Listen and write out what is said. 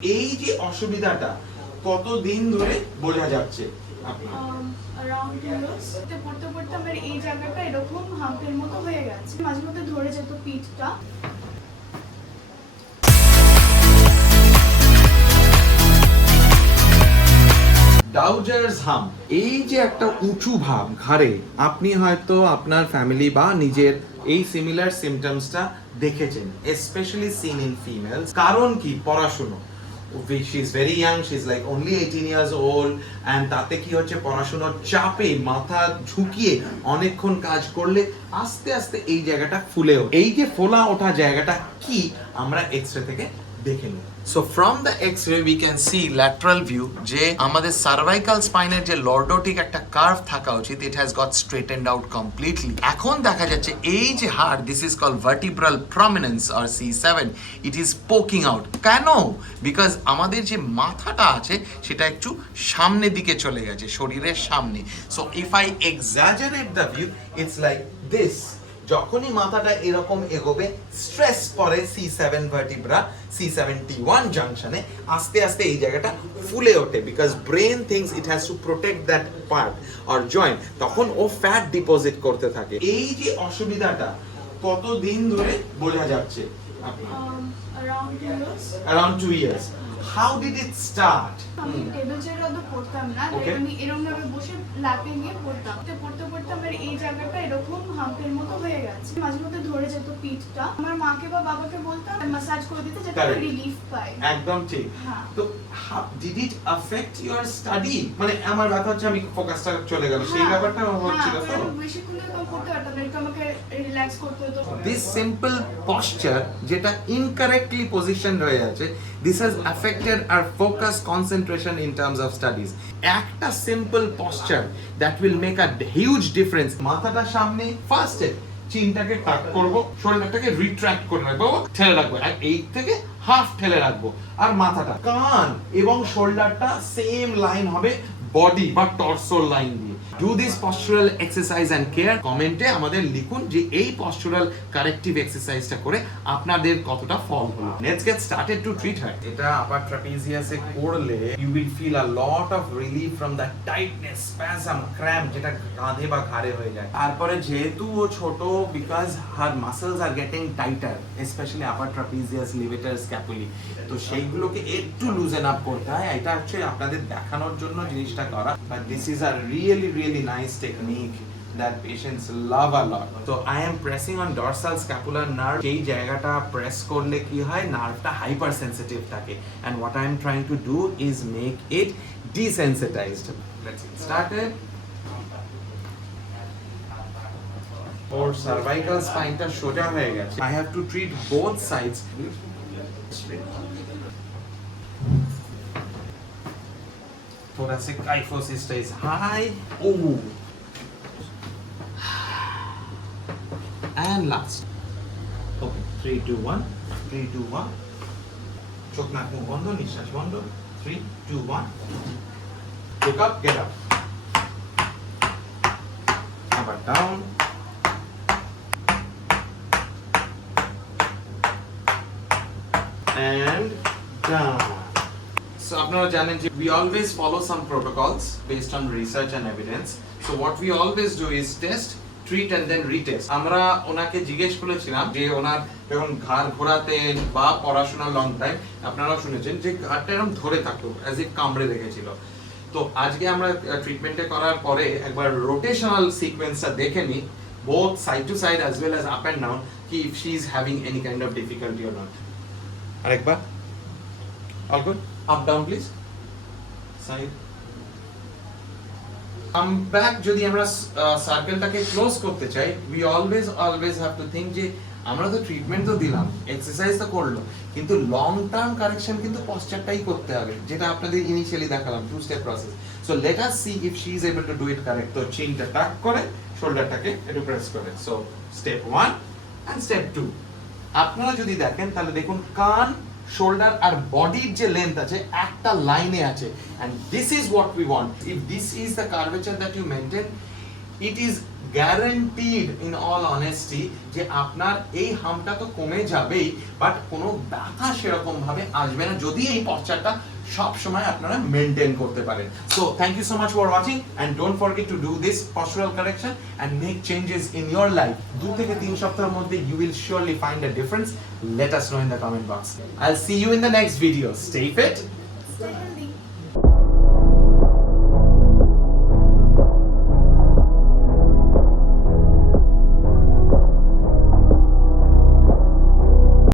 এই যে অসুবিধাটা কতদিন ধরে বোঝা যাচ্ছে ইয়ার্স পড়তে পড়তে আমার এই জায়গাটা এরকম হাম্পের মতো হয়ে গেছে। মাঝে মধ্যে ধরে যেত পিঠটা। ডাউজার্স হাম এই যে একটা উঁচু ভাব ঘাড়ে আপনি হয়তো আপনার ফ্যামিলি বা নিজের এই সিমিলার সিমটমসটা দেখেছেন স্পেশালি সিন ইন ফিমেলস কারণ কি? পড়াশুনো। She very very she's like only like only eighteen years old and তাতে কি হচ্ছে পড়াশোনার চাপে মাথা ঝুঁকিয়ে অনেকক্ষণ কাজ করলে আস্তে আস্তে এই জায়গাটা ফুলে। এই যে ফোলা ওঠা জায়গাটা কি আমরা এক্সরে থেকে দেখে নিই so from the X ray we can see lateral view যে আমাদের সার্ভাইকাল স্পাইনের যে লর্ডোটিক একটা কার্ভ থাকা উচিত it has got straightened out completely এখন দেখা যাচ্ছে, এই যে হাড় this is call vertebral prominence R C seven it is poking out কেন? বিকজ আমাদের যে মাথাটা আছে, সেটা একটু সামনের দিকে চলে গেছে, শরীরের সামনে। So if I exaggerate the view it's like this যখনই মাথাটা এরকম এগোবে স্ট্রেস পড়ে C seven vertebra C seventy one জাংশনে আস্তে আস্তে এই জায়গাটা ফুলে ওঠে because brain things it has to protect that part or joint তখন ও ফ্যাট ডিপোজিট করতে থাকে। এই যে অসুবিধাটা কতদিন ধরে বোঝা যাচ্ছে আপনার? Around two years how did it start আমি টেবিল চেয়ারে অত পড়তাম না Okay. আমি এরকম ভাবে বসে ল্যাপে নিয়ে পড়তাম। তো পড়তে পড়তে আমার এই জায়গাটা এরকম হাম্পের মতো হয়ে গেছে। মাঝে মধ্যে ধরে যেত পিঠটা। আমার মাকে বা বাবাকে বলতাম মাসাজ করে দিতে যাতে. রিলিফ পাই একদম ঠিক। হ্যাঁ। তো did it affect your study মানে আমার ব্যাপার হচ্ছে আমি ফোকাসটা চলে গেল। সেই হ্যাঁ, ব্যাপারটা হচ্ছিল হ্যাঁ, তো আমি বেশিক্ষণ করতে পারতাম একটু আমাকে রিল্যাক্স করতে হতো। দিস সিম্পল পশ্চার যেটা ইনকারেক্টলি পজিশন হয়ে আছে this has affected R focus concentration in terms of studies একটা simple posture that will make a huge difference মাথাটা সামনে ফার্স্ট চিনটাকে টাক করব শোল্ডারটাকে রিট্র্যাক্ট করে রাখব ঠেলে রাখব। আর এই থেকে হাফ ঠেলে রাখব। আর মাথাটা, কান এবং শোল্ডারটা সেম লাইন হবে বডি বা টর্সোর লাইন দিয়ে। Do this postural exercise and care কমেন্টে আমাদের লিখুন যে এই পশ্চারাল কারেক্টিভ এক্সারসাইজটা করে আপনাদের কতটা ফল হলো। Let's get started to treat her এটা আপার ট্রাপিজিয়াসে করলে you will feel a lot of relief from the tightness spasm cramp যেটা কাঁধে বা ঘাড়ে হয়ে যায়। তারপরে যেহেতু ও ছোট because her muscles are getting tighter specially upper trapezius levator scapulae তো সেইগুলোকে একটু লুজেন আপ করতে হয়। এটা হচ্ছে আপনাদের দেখানোর জন্য জিনিসটা করা। But this is a really really nice technique that patients love a lot. So I am pressing on dorsal scapular nerve. সেই জায়গাটা প্রেস করলে কি হয় নার্ভটা হাইপার সেনসিটিভ থাকে and what I am trying to do is make it desensitized. Let's get started. ওর cervical স্পাইনটা সোজা হয়ে গেছে I have to treat both sides thoracic kyphosis is high oh and last okay 3 2 1 3 2 1 চোখ নাক মুখ বন্ধ নিঃশ্বাস বন্ধ 3 2 1 look up get up আবার down and down So আপনারা জানেন যে we always follow some protocols based on research and evidence. So what we always do is test, treat and then retest. আমরা ওনাকে জিজ্ঞেস করেছিলাম যে ওনার যখন ঘাড় ঘোরাতেন বা পড়াশোনা লং টাইম আপনারাও শুনেছেন যে ঘাড়টা এরকম ধরে থাকতো অ্যাজ ইফ কামড়ে রেখেছিল তো আজকে আমরা ট্রিটমেন্টে করার পরে একবার রোটেশনাল সিকোয়েন্সটা দেখে নিই both side to side as well as up and down কি if she is having any kind of difficulty or not আরেকবার all good up, down, please. Side. Come back যদি আমরা সার্কেলটাকে ক্লোজ করতে চাই we always always have to think যে, আমরা তো ট্রিটমেন্ট তো দিলাম এক্সারসাইজ তো করল, কিন্তু লং টার্ম কারেকশন কিন্তু পশ্চারটাই করতে হবে, যেটা আপনাদের ইনিশিয়ালি দেখালাম two step process so let us see if she is able to do it correct তো চিনটা টাক করে শোল্ডারটাকে একটু প্রেস করে। So step one and step two আপনারা যদি দেখেন, তাহলে দেখুন, কান শোল্ডার আর বডির যে লেন্থ আছে, একটা লাইনে আছে। And this is what we want if this is the curvature that you maintain it is guaranteed in all honesty যে আপনার এই হামটা তো কমে যাবেই বাট কোনো ব্যথা সেরকম ভাবে আসবে না যদি এই পশ্চারটা সব সময় আপনারা মেনটেন করতে পারেন। So thank you so much for watching and don't forget to do this postural correction and make changes in your life দু থেকে তিন সপ্তাহের মধ্যে you will surely find a difference let us know in the comment box I see you in the next video stay fit.